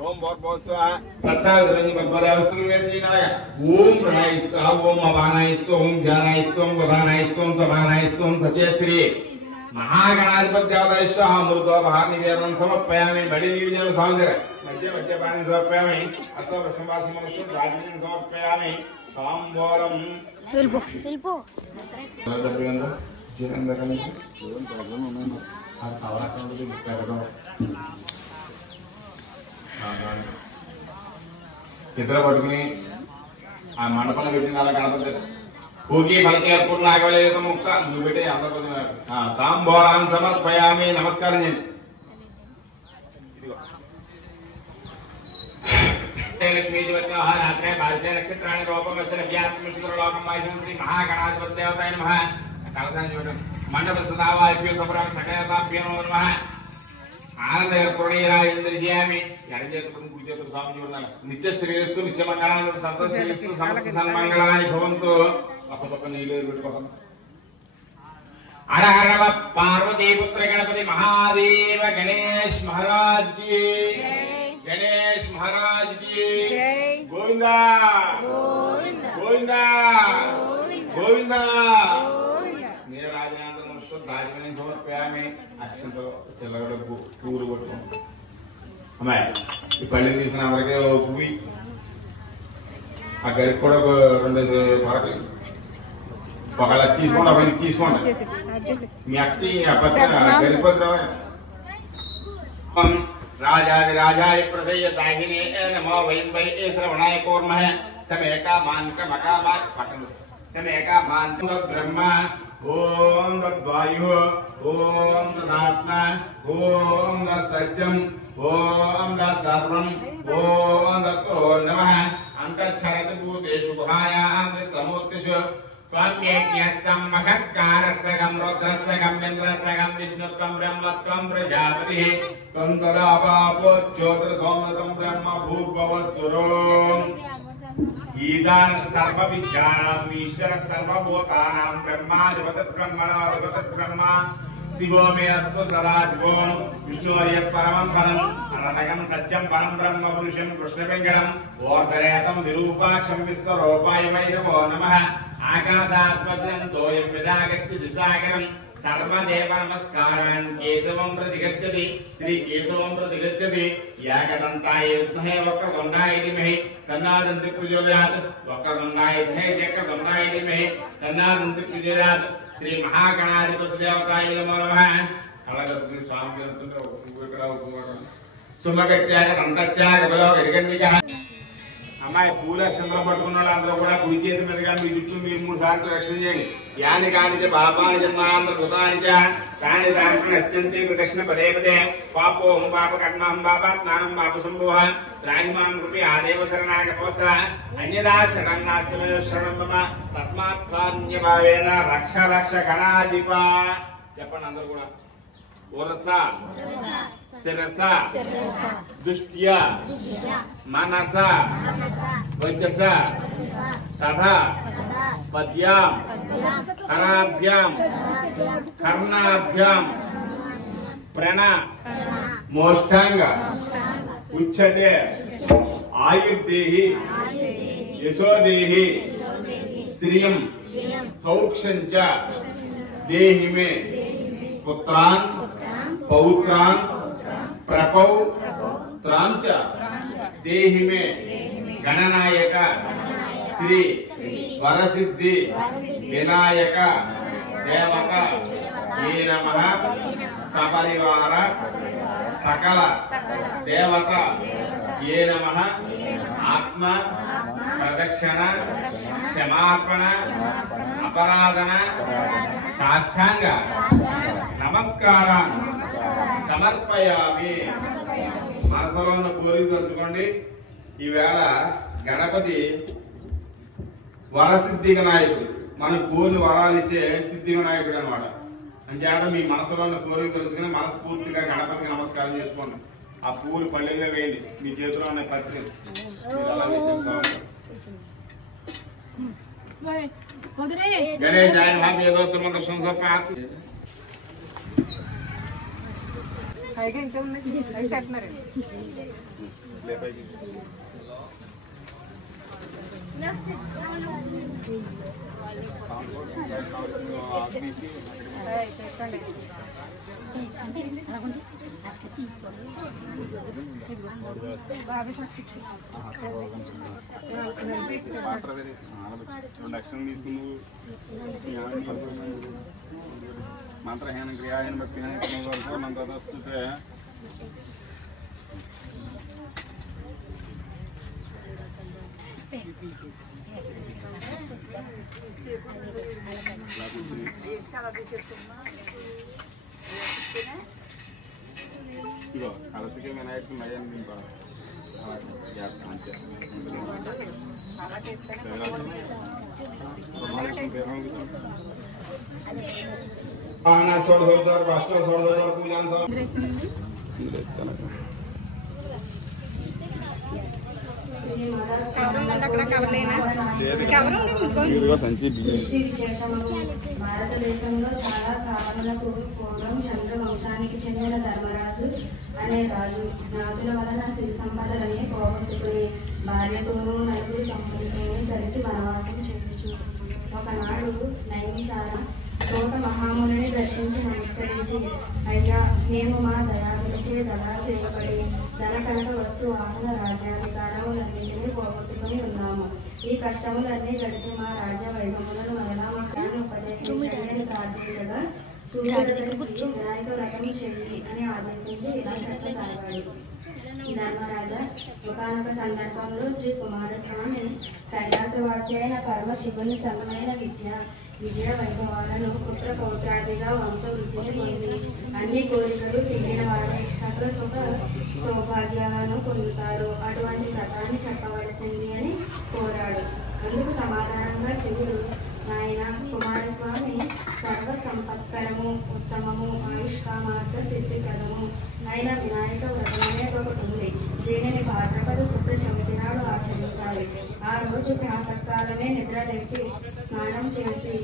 ओम बहुत बहुत स्वाहा तत्साद रंग भगवदावसंवेदनीनाय ओम प्रणयस्त्व ओम अवानयस्त्व ओम ज्ञानयस्त्व ओम वदानयस्त्व ओम समानयस्त्व ओम सचेश्री महागणाधिपत्यावय स्वाहा अमृतो महानिवेदनं समर्पयामि बड़ी निवेदन स्वामी मध्य मध्य पानी समर्पयामि अस्तो वृषभासमस्तु राजनीं समर्पयामि तांबूलं వెళ్ళిపో जीवनदकं जीवन प्रॉब्लम उन्होंने हर सावरा का भी कर दो इधर पटुकुनी आ मंडपन పెట్టిన అలా గణపతి ఓకే ఫలకే పూర్ణ ఆగవలేదు ముక్త నువ్వు పెట్టే అందరూ తాంబూలాన్ సమర్పయామి నమస్కారం చేయండి लक्ष्मी देवत्याहारात्रे भारतीय नक्षत्राणि रूपमस्य व्यासमित्रलोकं वायुं श्री महागणाधिपत्याय नमः कलशानि చూడండి మండప సదావాప్య సపురం సకలతాభ్యో నమః ఆనంద పూర్ణీరా ఇంద్రజయామి ఎడచేతుడు కుడిచేతుడు స్వామి చూడాలి నిత్య శ్రేయస్సు నిత్య మంగళాలు సంతోష శ్రేయస్సు సమస్త సన్మంగళాని భవంతు ఒక్కొక్క నీళ్ళు పెట్టుకోసం हर हर पार्वती पुत्र गणपति महादेव गणेश महाराज की गणेश महाराज की गोविंदा गोविंदा गोविंदा नीराजनाथ नमस्ते राजमणि समर्पयामि अक्षंतो चलगड़ पूर कोट्टु अम्माय ఈ పళ్ళని తీసుకున్న అందరికీ పువ్వు ఆ గరికి కూడా రెండు పరకి ఒకళ్ళ తీసుకోండి ఒకళ్ళకి తీసుకోండి మీ అక్కి గరిపద్రావు राजाय प्रदय साहिने नमो वयं वै श्रवणाय कूर्मः समेका मानक मकामात् पठन् समेका मानक ब्रह्मा ओम तद्वायु ओम तदात्मा ओम तत्सत्यं ओम तत्सर्वं ओम तत्रो नमः अंतच्छरतु भूतेषु गुहायां समुत्तिषु स्वाम्यज्ञस्तं महत्कारस्तगं रुद्रस्तगं इन्द्रस्तगं विष्णुत्वं ब्रह्मत्वं प्रजापतिः त्वं तदापापोच्चोदरसोमृतं ब्रह्म भूर्भुवस्सुरोम् ईशान सर्वविद्यानाम् ईश्वर सर्वभूतानां ब्रह्माधिपतिर्ब्रह्मणाधिपतिर् ब्रह्मा शिवो मे अस्तु सदा शिवो विष्णुवर्य परमं पदम् अनन्तकं सत्यं परं ब्रह्म पुरुषं कृष्णवेङ्कटं ओर्धरेतं विरूपाक्षं विश्वरूपाय वै नमो नमः आकाशात्मजं तोयं विदागच्छति दिशाकरं सर्वदेव नमस्कारान् केशवं प्रति गच्छति श्री केशवं प्रति गच्छति याकदन्ताय विद्महे वक्रतुण्डाय धीमहि तन्नादन्ति प्रचोदयात् वक्रतुण्डाय विद्महे चक्रतुण्डाय धीमहि तन्नादन्ति प्रचोदयात् श्री महागणाधिपति देवताय नमो नमः कलगति स्वामी जंतु ఇక్కడ సుమగత్యాగ దంతత్యాగ బలో గరిగన్నిక అమ్మాయి పూల అక్షంతలు పట్టుకున్న వాళ్ళందరూ కూడా కుడి చేతి మీదుగా మీ చుట్టూ మీరు 3 సార్లు రక్షణ చేయండి యాని కానిచ పాపాని జన్మాంతర కృతానిచ కాని దాంట్లో నశ్యంతి ప్రదక్షిణ పదే పదే పాపోహం పాప కర్మహం పాపాత్మానం పాప సంభోహ త్రాహిమాం కృపి ఆదేవ శరణాగతోత్స అన్యదా శరణాస్తమే శరణం మమ తస్మాత్కార్య భావేన రక్ష రక్ష గణాధిప చెప్పండి అందరూ కూడా ఓరస శిరస దుష్ట్య మనస వచస సదా పద్యాం కరాభ్యాం కర్ణాభ్యాం ప్రణా మోష్టాంగ ఉచ్యతే ఆయుర్దేహి యశోదేహి శ్రియం సౌక్షం చ దేహి మే పుత్రాన్ पौत्रान् प्रपौत्रान् च देहि मे गणनायक श्री वरसिद्धि विनायक देवता ये नमः सपरिवार सकल देवता ये नमः आत्म प्रदक्षिण क्षमापण अपराधन साष्टांग నమస్కారం సమర్పయామి మనసులో ఉన్న కోరిక తెలుసుకోండి ఈవేళ గణపతి వరసిద్ధి వినాయకుడు మన కోరిన వరాలు ఇచ్చే సిద్ధి వినాయకుడు అన్నమాట అంచేత మీ మనసులో ఉన్న కోరిక తెలుసుకుని మనస్ఫూర్తిగా గణపతికి నమస్కారం చేసుకోండి ఆ పూలు పల్లెల్లో వేయండి మీ చేతిలో ఉన్న పత్రి గణేష్ ఆయన ఏదో సంబంధ మంత్రహీన క్రియాహీన భక్తిహీన మంత్రదస్తుతే ఇగో కలసికి వినాయకుడు మయం భారతదేశంలో చాలా కారణాలకు పూర్వం చంద్రవంశానికి చెందిన ధర్మరాజు అనే రాజు నాగుల వలన సిరి సంపదలని పోగొట్టుకుని భార్యతోనూ నలుగురు తమ్ములతోనూ కలిసి వనవాసం చేయించు. ఒకనాడు నైమిషాల తోట మహాముని దర్శించి నమస్కరించి, అయ్యా, మేము మా దయాదులచే దళా చేయబడి ధన కనక వస్తు వాహన రాజ్యాధికారములన్నింటినీ పోగొట్టుకుని ఉన్నాము. ఈ కష్టములన్నీ గడిచి మా రాజ్య వైభవములను మరలా మా కళను ఉపదేశించని ప్రార్థించగా సూర్యుడు వినాయక వ్రతం చెయ్యి అని ఆదేశించి ఇలా చెప్పసాగాడు. ధర్మరాజ, ఒకనొక సందర్భంలో శ్రీ కుమారస్వామి కైలాసవాసి అయిన పరమశివుని సమమైన విజయ వైభవాలను పుత్ర పౌత్రాదిగా వంశవృద్ధిని పొంది అన్ని కోరికలు తీరిన వారి సకల సుఖ సౌభాగ్యాలను పొందుతారు. అటువంటి వ్రతాన్ని చెప్పవలసింది అని కోరాడు. అందుకు సమాధానంగా శివుడు, నాయన కుమారస్వామి, సర్వ సంపత్కరము, ఉత్తమము, ఆయుష్కామార్థ సిద్ధికరము అయిన వినాయక వ్రతం అనేది ఒకటి ఉంది. దీనిని భాద్రపద శుక్ల చవితి నాడు ఆచరించాలి. ఆ రోజు ప్రాతకాలమే నిద్ర లేచి స్నానం చేసి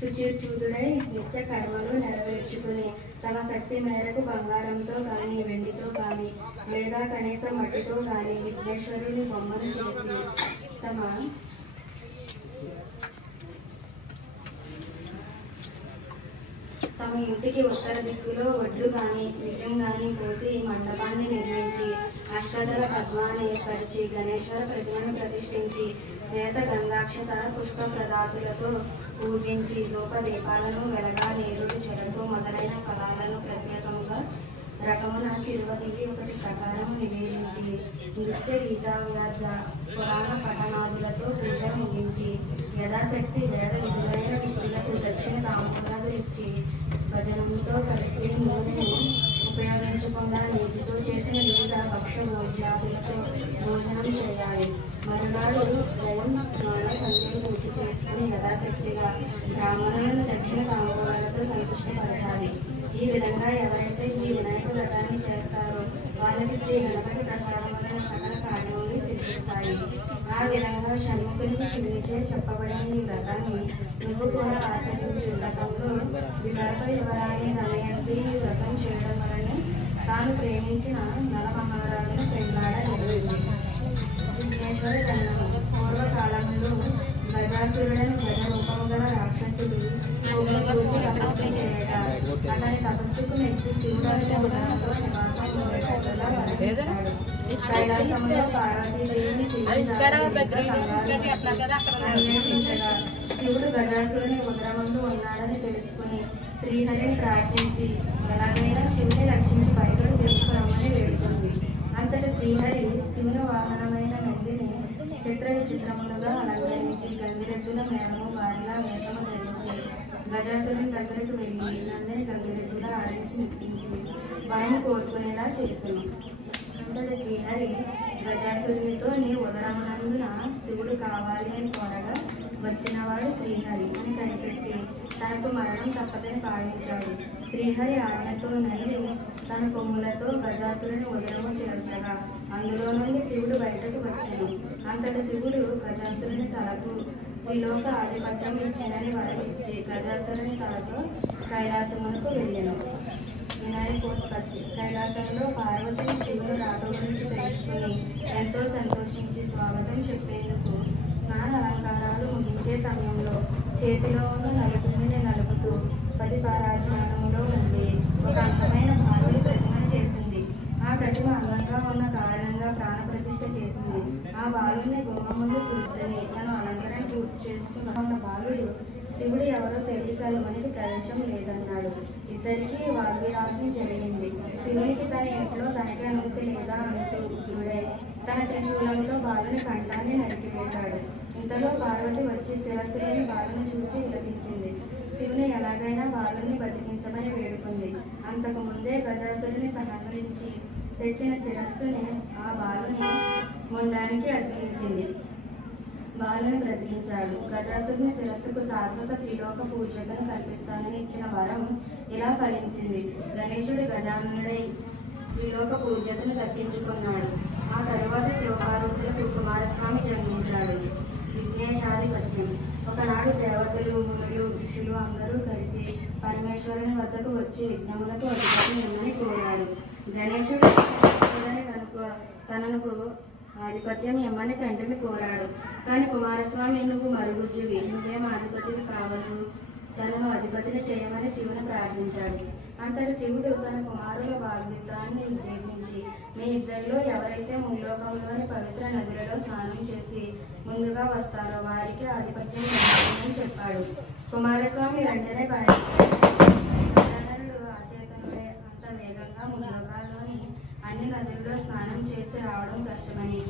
శుచిర్చూతుడై నిత్య కర్మలు నెరవేర్చుకుని తమ శక్తి మేరకు బంగారంతో కానీ వెండితో కానీ లేదా కనీసం మట్టితో కానీ విఘ్నేశ్వరుని బొమ్మను చేసి తమ ఇంటికి ఉత్తర దిక్కులో వడ్లు గాని బియ్యం గాని పోసి మండపాన్ని నిర్మించి అష్టదళ పద్మాన్ని ఏర్పరిచి గణేశ్వర ప్రతిమను ప్రతిష్ఠించి చేత గంధాక్షత పుష్ప ప్రదాతులతో పూజించి ధూపదీపాలను వెలగా నేరుడు చెరకు మొదలైన ఫలాలను ప్రత్యేకంగా రకమున తిరువదిగి ఒకటి ప్రకారం నివేదించి నృత్య గీతావ్యాధ పురాణ పఠనాదులతో పూజ ముగించి యథాశక్తి వేద విధులైన వ్యక్తులకు దక్షిణ తాంబూలాలు ఇచ్చి భజనంతో కలిసి నూనెను ఉపయోగించకుండా నీటితో చేసిన వివిధ భక్ష భోజ్యాదులతో భోజనం చేయాలి. మరునాడు ఉదయం స్నాన సంధ్యను పూర్తి చేసుకుని యథాశక్తిగా బ్రాహ్మణులను దక్షిణ తాంబూలాలతో సంతుష్టపరచాలి. ఈ విధంగా ఎవరైతే ఈ వినాయక వ్రతాన్ని చేస్తారో వాళ్ళకి శ్రీ గణపతి ప్రసాదం వలన సకల కార్యములు సిద్ధిస్తాయి. ఆ విధంగా షణ్ముఖునికి శివునిచే చెప్పబడిన ఈ వ్రతాన్ని నువ్వు కూడా ఆచరించు. గతంలో విదర్భ యువరాణి దమయంతి ఈ వ్రతం చేయడం వలన తాను ప్రేమించిన నల మహారాజును పెళ్ళాడ జరిగింది. విఘ్నేశ్వర జన్మం. పూర్వకాలంలో గజాసురుడని గజ రూపం గల రాక్షసుడు కూర్చి తపస్సు చేయట. అతని తపస్సుకు మెచ్చి శివుడు నివాసం వరమిస్తాడు. కైలాసంలో పార్వతీదేవిని అన్వేషించగా శివుడు గజాసురుని ఉగ్రమందు ఉన్నాడని తెలుసుకుని శ్రీహరిని ప్రార్థించి ఎలాగైనా శివుని రక్షించి బయటకు తీసుకురమ్మని వేడుకుంది. అంతటి శ్రీహరి శివుని వాహనమైన నందిని చిత్ర విచిత్రములుగా అలంకరించి గంగిరెద్దుల మేడము వారిలా వేషము ధరించి గజాసురుని దగ్గరకు వెళ్ళి నందిని గంగిరెద్దులా ఆడించి మెప్పించి వరము కోరుకునేలా చేశాను. అంతటి శ్రీహరి గజాసురునితో నీ ఉదరమునందున శివుడు కావాలి అని కోరగా వచ్చినవాడు శ్రీహరి అని కనిపెట్టి తనకు మరణం తప్పదని భావించాడు. శ్రీహరి ఆజ్ఞతో నంది తన కొమ్ములతో గజాసురుని ఉదరము చేర్చగా అందులో నుండి శివుడు బయటకు వచ్చాను. అంతటి శివుడు గజాసురుని తలకు విలోక ఆధిపత్యం ఇచ్చినని వరమిచ్చి గజాసురుని తలతో కైలాసమునకు వెళ్ళాను. వినాయకోత్పత్తి. కైలాసంలో పార్వతి శివుని రాక గురించి తెలుసుకుని ఎంతో సంతోషించి స్వాగతం చెప్పేందుకు స్నాన అలంకారాలు ముగించే సమయంలో చేతిలో ఉన్న నలుగురిని నలుపుతూ పతిపారాధ్యానంలో ఉండి ఒక అందమైన భార్గవి ప్రతిమను చేసింది. ఆ ప్రతిమ అందంగా ఉన్న కారణంగా ప్రాణప్రతిష్ఠ చేసింది. ఆ బాలుని గుమ్మం ముందు కూర్చొని తను అలంకరణ పూర్తి చేసుకున్న బాలుడు శివుడు ఎవరో తెలియగలమనికి ప్రవేశం లేదన్నాడు. ఇద్దరికీ వాగ్వివాదం జరిగింది. శివునికి తన ఇంట్లో తనకి అనుమతి లేదా అంటూ ఉగ్రుడై తన త్రిశూలంతో బాలుని కంఠాన్ని నరికివేశాడు. ఇంతలో పార్వతి వచ్చి శిరస్సులోని బాలుని చూచి విలపించింది. శివుని ఎలాగైనా బాలుని బతికించమని వేడుకుంది. అంతకు ముందే గజాసురుని సంహరించి తెచ్చిన శిరస్సుని ఆ బాలుని ముండానికి అర్పించింది. బాలుని బ్రతికించాడు. గజాసురుని శిరస్సుకు శాశ్వత త్రిలోక పూజ్యతను కల్పిస్తానని ఇచ్చిన వరం ఇలా ఫలించింది. గణేశుడు గజాననుడై త్రిలోక పూజ్యతను దక్కించుకున్నాడు. ఆ తరువాత శివపార్వతులకు కుమారస్వామి జన్మించాడు. విఘ్నేశాధిపత్యం. ఒకనాడు దేవతలు, మునులు, ఋషులు అందరూ కలిసి పరమేశ్వరుని వద్దకు వచ్చి విఘ్నములకు అధిపతి ఇమ్మని కోరారు. గణేశుడు తనకు ఆధిపత్యం ఇమ్మని తండ్రిని కోరాడు. కానీ కుమారస్వామి నువ్వు మరుగుజ్జువి, నువ్వేం అధిపతిని కావద్దు, తనను అధిపతిని చేయమని శివుని ప్రార్థించాడు. అంతటి శివుడు తన కుమారుల వాగ్విత్తాన్ని ఉద్దేశించి మీ ఇద్దరిలో ఎవరైతే ముల్లోకంలోని పవిత్ర నదులలో స్నానం చేసి ముందుగా వస్తారో వారికి ఆధిపత్యం ఇవ్వాలని చెప్పాడు. కుమారస్వామి వెంటనే ఆచేతనుడే అంత వేగంగా ముల్లోకాల్లోని అన్ని నదుల్లో స్నానం చేసి రావడం కష్టమని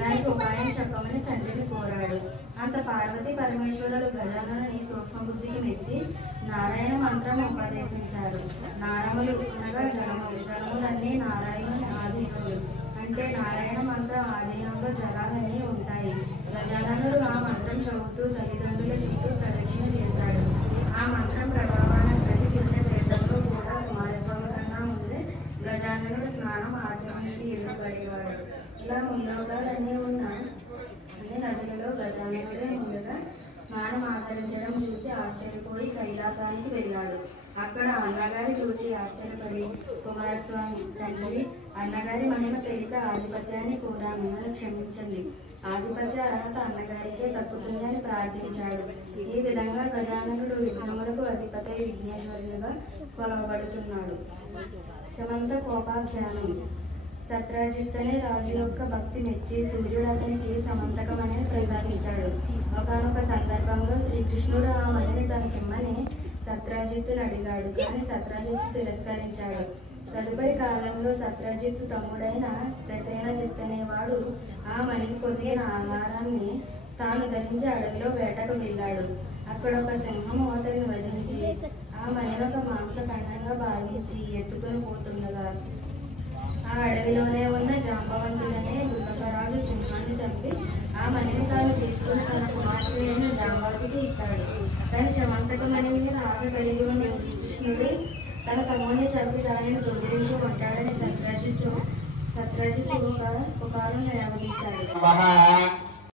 దానికి ఉపాయం చెప్పమని తండ్రిని కోరాడు. అంత పార్వతి పరమేశ్వరుడు గజాననుని సూక్ష్మబుద్ధికి మెచ్చి నారాయణ మంత్రం ఉపదేశించారు. నారములు అనగా జలములు, జలములన్నీ నారాయణుని ఆధీనములు. అంటే నారాయణ మంత్రం ఆధీనంలో జలాలన్నీ ఉంటాయి. గజాననుడు ఆ మంత్రం చదువుతూ తల్లిదండ్రుల చుట్టూ ప్రదక్షిణ చేశాడు. ఆ మంత్రం ప్రభావాన్ని ప్రతి పుణ్య తీర్థంలో కూడా కుమారస్వామి కన్నా ముందే గజాననుడు స్నానం ఆచరించి ఎదురుపడేవాడు. ఇలా ముల్లోకాలన్నీ ఉన్న అన్ని నదులలో గజాననుడే ముందుగా స్నానం ఆచరించడం చూసి ఆశ్చర్యపోయి కైలాసానికి వెళ్ళాడు. అక్కడ అన్నగారి చూసి ఆశ్చర్యపడి కుమారస్వామి తండ్రి, అన్నగారి మహిమ తెలియక ఆధిపత్యాన్ని కోరాను, నన్ను క్షమించండి. ఆధిపత్య అర్హత అన్నగారికే దక్కుతుందని ప్రార్థించాడు. ఈ విధంగా గజాననుడు విఘ్నములకు అధిపతి విఘ్నేశ్వరునిగా కొలవబడుతున్నాడు. సమంత కోపాఖ్యానం. సత్రాజిత్ అనే రాజు యొక్క భక్తి మెచ్చి సూర్యుడు అతనికి సమంతకమని ప్రసాదించాడు. ఒకనొక సందర్భంలో శ్రీకృష్ణుడు ఆ మణిని తనకిమ్మని సత్రాజిత్తును అడిగాడు. కానీ సత్రాజిత్తు తిరస్కరించాడు. తదుపరి కాలంలో సత్రాజిత్తు తమ్ముడైన ప్రసేనజిత్ అనేవాడు ఆ మణికి పొదిగిన ఆహారాన్ని తాను ధరించి అడవిలో వేటకు వెళ్ళాడు. అక్కడ ఒక సింహం అతన్ని వధించి ఆ మణిని ఒక మాంసఖండంగా భావించి ఎత్తుకుని పోతుండగా ఆ అడవిలోనే ఉన్న జాంబవంతుడనే దుర్లభరాజు సింహాన్ని చంపి ఆ మణిని తాను తీసుకుని తన కుమార్తె జాంబవతికి ఇచ్చాడు. కానీ సమంతక మణి మీద ఆశ కలిగి ఉన్న శ్రీకృష్ణుడు తన తమ్ముడిని చంపి దానిని దొంగిలించుకుంటాడని సత్రాజిత్తు ఒక పుకారం లేవదీశాడు.